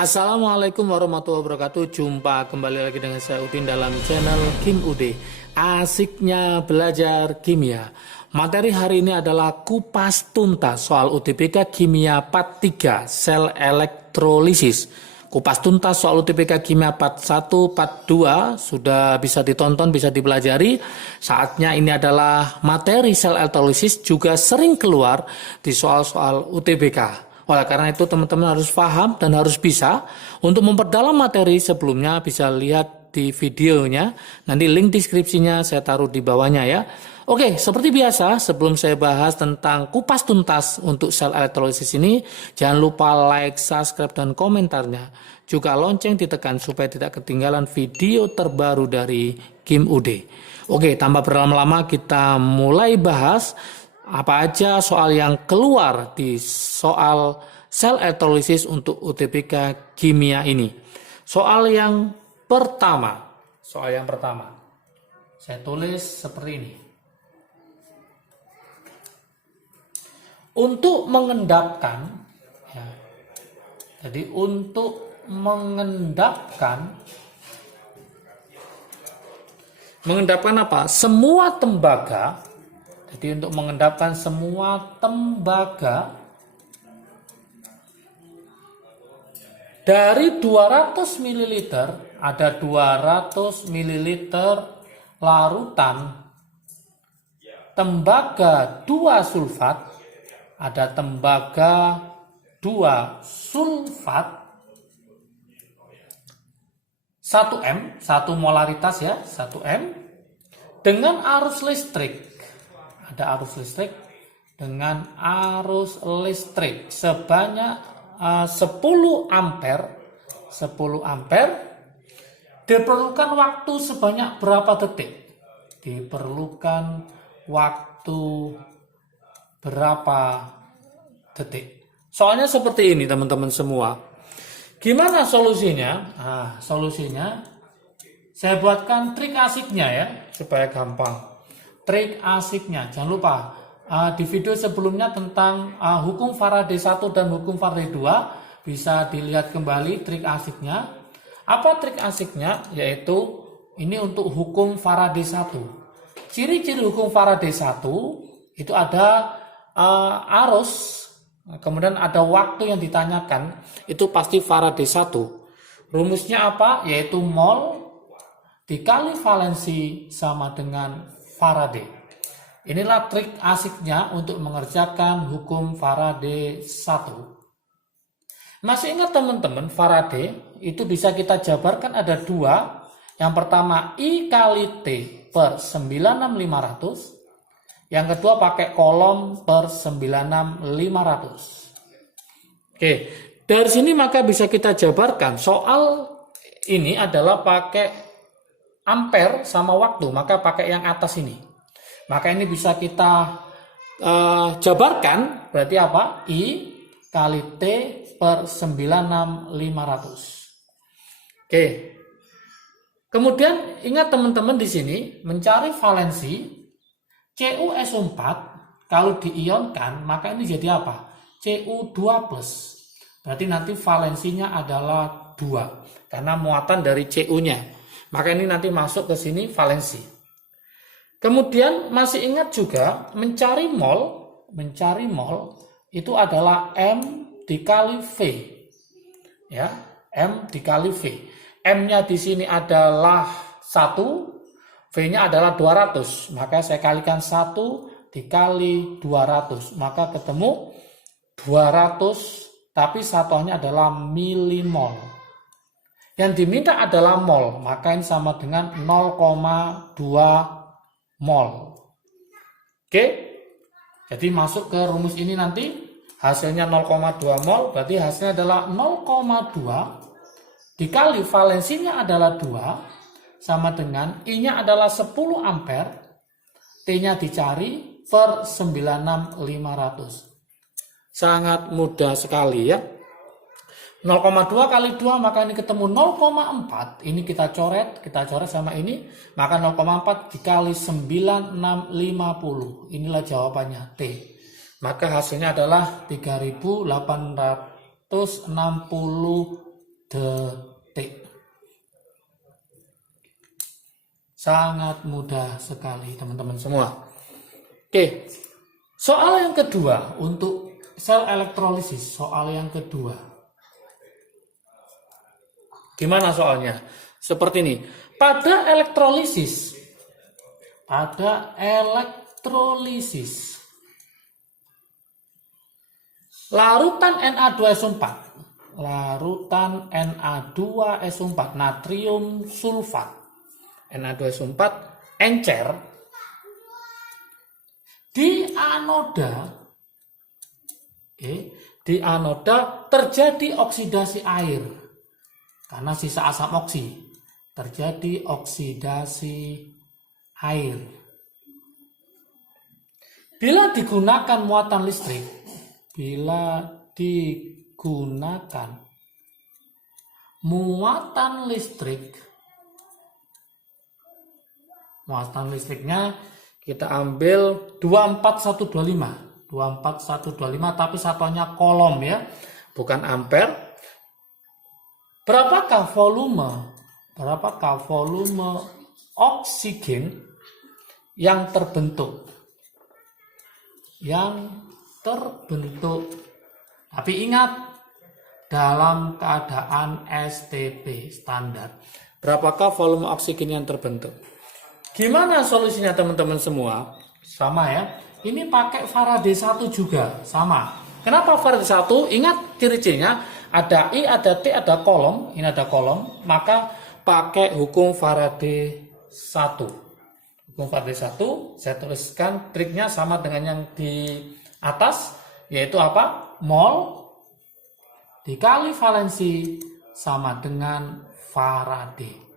Assalamualaikum warahmatullahi wabarakatuh. Jumpa kembali lagi dengan saya Udin dalam channel Kim Ude. Asiknya belajar kimia. Materi hari ini adalah kupas tuntas soal UTBK Kimia Part 3 sel elektrolisis. Kupas tuntas soal UTBK Kimia Part 1, Part 2 sudah bisa ditonton, bisa dipelajari. Saatnya ini adalah materi sel elektrolisis juga sering keluar di soal-soal UTBK. Oleh karena itu teman-teman harus paham dan harus bisa. Untuk memperdalam materi sebelumnya bisa lihat di videonya. Nanti link deskripsinya saya taruh di bawahnya ya. Oke, seperti biasa sebelum saya bahas tentang kupas tuntas untuk sel elektrolisis ini, jangan lupa like, subscribe, dan komentarnya. Juga lonceng ditekan supaya tidak ketinggalan video terbaru dari Kim Ude. Oke, tanpa berlama-lama kita mulai bahas apa aja soal yang keluar di soal sel elektrolisis untuk UTBK kimia ini. Soal yang pertama, saya tulis seperti ini. Untuk mengendapkan, ya, jadi untuk mengendapkan apa? Semua tembaga. Jadi untuk mengendapkan semua tembaga dari 200 ml ada 200 ml larutan tembaga 2 sulfat, ada tembaga 2 sulfat 1 M, 1 molaritas ya, 1 M dengan arus listrik. Ada arus listrik dengan arus listrik sebanyak 10 ampere. 10 ampere diperlukan waktu sebanyak berapa detik? Diperlukan waktu berapa detik? Soalnya seperti ini teman-teman semua. Gimana solusinya? Nah, solusinya saya buatkan trik asiknya ya supaya gampang. Trik asiknya, jangan lupa di video sebelumnya tentang hukum Faraday 1 dan hukum Faraday 2 bisa dilihat kembali trik asiknya. Apa trik asiknya? Yaitu ini untuk hukum Faraday 1. Ciri-ciri hukum Faraday 1 itu ada arus, kemudian ada waktu yang ditanyakan, itu pasti Faraday 1. Rumusnya apa? Yaitu mol dikali valensi sama dengan Faraday. Inilah trik asiknya untuk mengerjakan hukum Faraday 1. Masih ingat teman-teman, Faraday itu bisa kita jabarkan ada 2. Yang pertama I kali T per 96500. Yang kedua pakai kolom per 96500. Oke, dari sini maka bisa kita jabarkan soal ini adalah pakai ampere sama waktu, maka pakai yang atas ini. Maka ini bisa kita jabarkan, berarti apa? I kali T per 96500. Oke. Kemudian ingat teman-teman di sini mencari valensi CuSO4 kalau diionkan maka ini jadi apa? Cu2+. Berarti nanti valensinya adalah 2 karena muatan dari Cu-nya. Maka ini nanti masuk ke sini valensi. Kemudian masih ingat juga mencari mol itu adalah M dikali V. Ya, M dikali V. M-nya di sini adalah 1, V-nya adalah 200. Maka saya kalikan 1 dikali 200. Maka ketemu 200 tapi satuannya adalah milimol. Yang diminta adalah mol, maka ini sama dengan 0,2 mol. Oke, jadi masuk ke rumus ini nanti, hasilnya 0,2 mol, berarti hasilnya adalah 0,2 dikali valensinya adalah 2, sama dengan I-nya adalah 10 ampere, T-nya dicari per 96500. Sangat mudah sekali ya. 0,2 kali 2 maka ini ketemu 0,4. Ini kita coret sama ini. Maka 0,4 dikali 9650. Inilah jawabannya T. Maka hasilnya adalah 3860 detik. Sangat mudah sekali teman-teman semua. Oke, soal yang kedua untuk sel elektrolisis. Soal yang kedua. Gimana soalnya? Seperti ini. Pada elektrolisis, larutan Na2SO4, natrium sulfat, Na2SO4 encer di anoda terjadi oksidasi air karena sisa asam oksi, terjadi oksidasi air. Bila digunakan muatan listrik, muatan listriknya kita ambil 24125 tapi satuannya kolom ya, bukan ampere. Berapakah volume oksigen yang terbentuk? Tapi ingat, dalam keadaan STP standar. Berapakah volume oksigen yang terbentuk? Gimana solusinya teman-teman semua? Sama ya. Ini pakai Faraday 1 juga, sama. Kenapa Faraday 1? Ingat ciri-cirinya, ada I, ada T, ada kolom. Ini ada kolom, maka pakai hukum Faraday 1. Hukum Faraday 1, saya tuliskan triknya sama dengan yang di atas, yaitu apa? Mol dikali valensi sama dengan Faraday.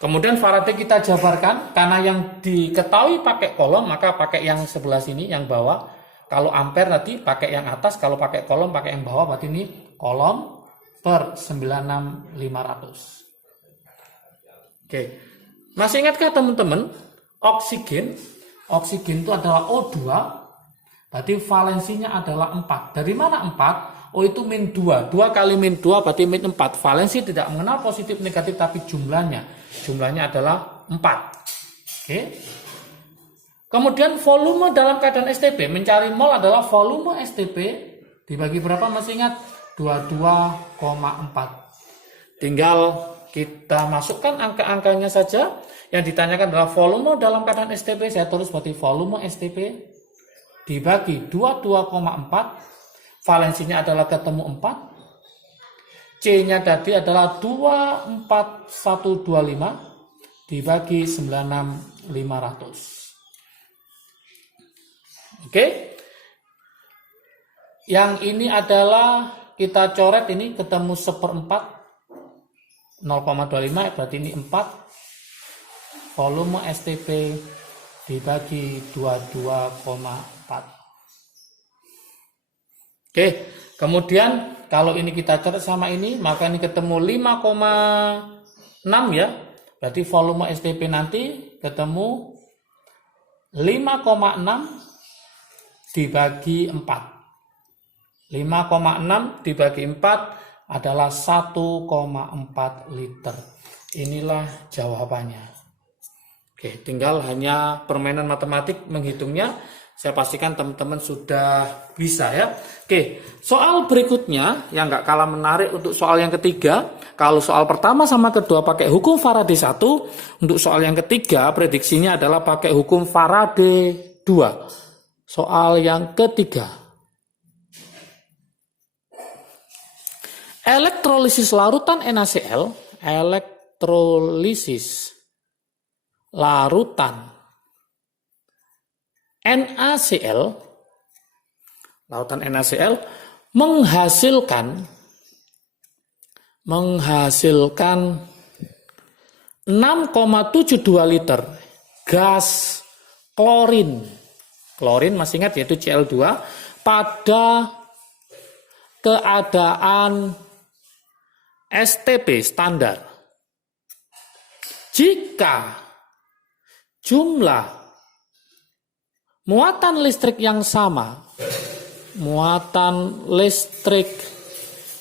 Kemudian Faraday kita jabarkan, karena yang diketahui pakai kolom, maka pakai yang sebelah sini, yang bawah. Kalau ampere tadi pakai yang atas, kalau pakai kolom pakai yang bawah, berarti ini kolom per 96500. Oke. Masih ingatkah teman-teman? Oksigen itu adalah O2, berarti valensinya adalah 4. Dari mana 4? Oh, itu min 2. 2 kali min 2 berarti min 4. Valensi tidak mengenal positif negatif, tapi jumlahnya adalah 4. Oke. Kemudian volume dalam keadaan STP, mencari mol adalah volume STP dibagi berapa, masih ingat? 22,4. Tinggal kita masukkan angka-angkanya saja. Yang ditanyakan adalah volume dalam keadaan STP, saya tulis berarti volume STP dibagi 22,4. Valensinya adalah ketemu 4. C-nya tadi adalah 24125 dibagi 96500. Oke. Yang ini adalah kita coret, ini ketemu 1/4. 0,25 berarti ini 4. Volume STP dibagi 22,4. Oke, kemudian kalau ini kita coret sama ini, maka ini ketemu 5,6 ya. Berarti volume STP nanti ketemu 5,6 dibagi 4. 5,6 dibagi 4 adalah 1,4 liter. Inilah jawabannya. Oke, tinggal hanya permainan matematik menghitungnya. Saya pastikan teman-teman sudah bisa ya. Oke, soal berikutnya yang nggak kalah menarik untuk soal yang ketiga. Kalau soal pertama sama kedua pakai hukum Faraday 1, untuk soal yang ketiga prediksinya adalah pakai hukum Faraday 2. Soal yang ketiga. Elektrolisis larutan NaCl, elektrolisis larutan NaCl, lautan NaCl menghasilkan 6,72 liter gas klorin. Klorin masih ingat, yaitu Cl2 pada keadaan STP standar. Jika jumlah muatan listrik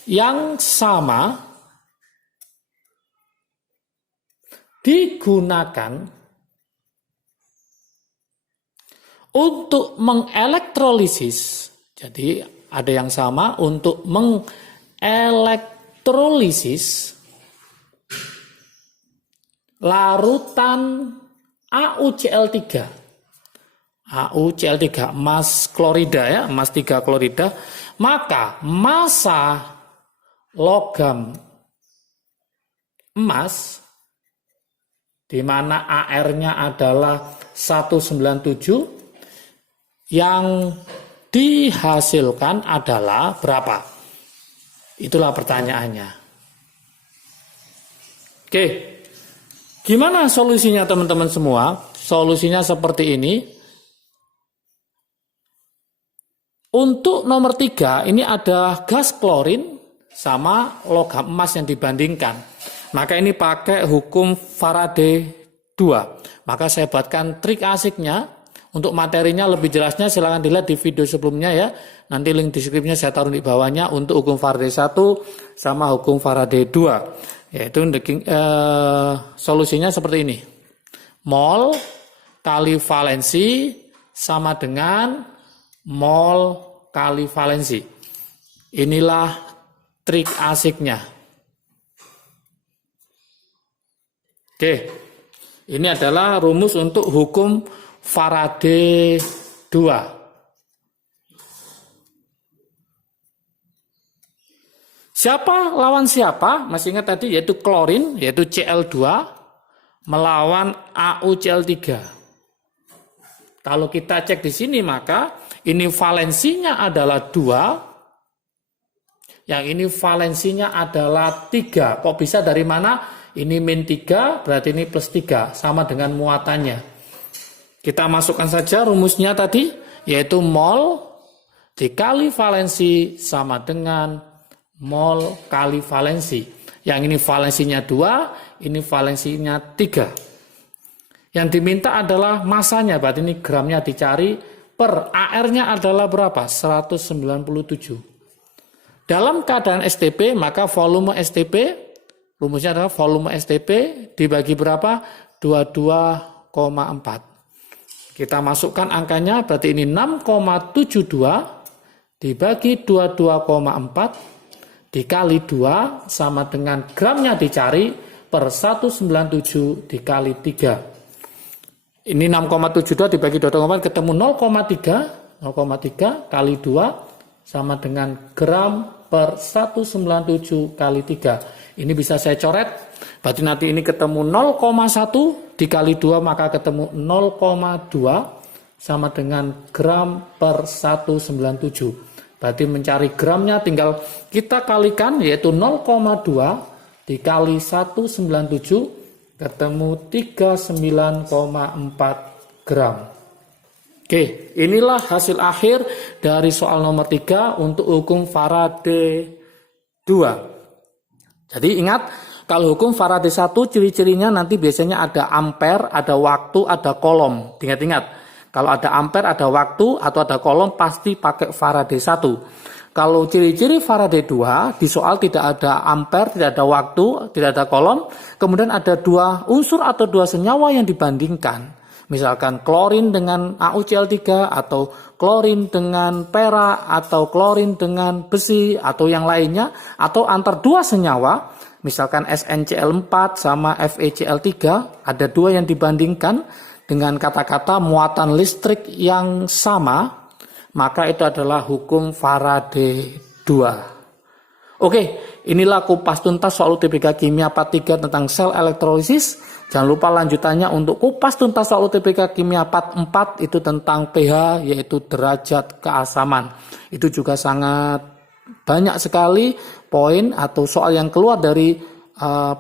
yang sama digunakan untuk mengelektrolisis. Jadi ada yang sama untuk mengelektrolisis larutan AuCl3. AuCl3, emas klorida ya, emas 3 klorida. Maka massa logam emas di mana AR-nya adalah 197 yang dihasilkan adalah berapa? Itulah pertanyaannya. Oke. Gimana solusinya teman-teman semua? Solusinya seperti ini. Untuk nomor 3 ini ada gas klorin sama logam emas yang dibandingkan. Maka ini pakai hukum Faraday 2. Maka saya buatkan trik asiknya. Untuk materinya lebih jelasnya silahkan dilihat di video sebelumnya ya. Nanti link deskripsinya saya taruh di bawahnya untuk hukum Faraday 1 sama hukum Faraday 2. Yaitu solusinya seperti ini. Mol kali valensi sama dengan mol kali valensi. Inilah trik asiknya. Oke. Ini adalah rumus untuk hukum Faraday 2. Siapa lawan siapa? Masih ingat tadi yaitu klorin, yaitu Cl2 melawan AuCl3. Kalau kita cek di sini maka ini valensinya adalah 2. Yang ini valensinya adalah 3. Kok bisa dari mana? Ini min 3 berarti ini plus 3 sama dengan muatannya. Kita masukkan saja rumusnya tadi yaitu mol dikali valensi sama dengan mol kali valensi. Yang ini valensinya 2, ini valensinya 3. Yang diminta adalah masanya, berarti ini gramnya dicari per AR-nya adalah berapa? 197. Dalam keadaan STP, maka volume STP, rumusnya adalah volume STP dibagi berapa? 22,4. Kita masukkan angkanya, berarti ini 6,72 dibagi 22,4 dikali 2 sama dengan gramnya dicari per 197 dikali 3. Ini 6,72 dibagi 2,4 ketemu 0,3. 0,3 kali 2 sama dengan gram per 197 kali 3. Ini bisa saya coret. Berarti nanti ini ketemu 0,1 dikali 2 maka ketemu 0,2 sama dengan gram per 197. Berarti mencari gramnya tinggal kita kalikan yaitu 0,2 dikali 197 ketemu 39,4 gram. Oke, inilah hasil akhir dari soal nomor 3 untuk hukum Faraday 2. Jadi ingat, kalau hukum Faraday 1 ciri-cirinya nanti biasanya ada ampere, ada waktu, ada kolom. Ingat-ingat. Kalau ada ampere, ada waktu, atau ada kolom, pasti pakai Faraday 1. Kalau ciri-ciri Faraday 2, di soal tidak ada ampere, tidak ada waktu, tidak ada kolom, kemudian ada 2 unsur atau 2 senyawa yang dibandingkan. Misalkan klorin dengan AuCl3, atau klorin dengan perak, atau klorin dengan besi, atau yang lainnya, atau antar 2 senyawa, misalkan SnCl4 sama FeCl3, ada 2 yang dibandingkan, dengan kata-kata muatan listrik yang sama, maka itu adalah hukum Faraday 2. Oke, inilah kupas tuntas soal UTBK Kimia Part 3 tentang sel elektrolisis. Jangan lupa lanjutannya untuk kupas tuntas soal UTBK Kimia Part 4 itu tentang pH, yaitu derajat keasaman. Itu juga sangat banyak sekali poin atau soal yang keluar dari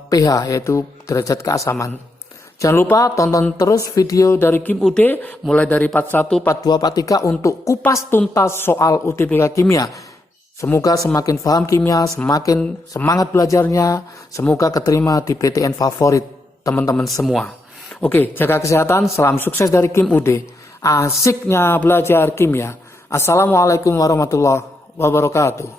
pH, yaitu derajat keasaman. Jangan lupa tonton terus video dari Kim UD mulai dari part 1, part 2, part 3 untuk kupas tuntas soal UTBK Kimia. Semoga semakin paham kimia, semakin semangat belajarnya, semoga keterima di PTN favorit teman-teman semua. Oke, jaga kesehatan, salam sukses dari Kim UD. Asiknya belajar kimia. Assalamualaikum warahmatullahi wabarakatuh.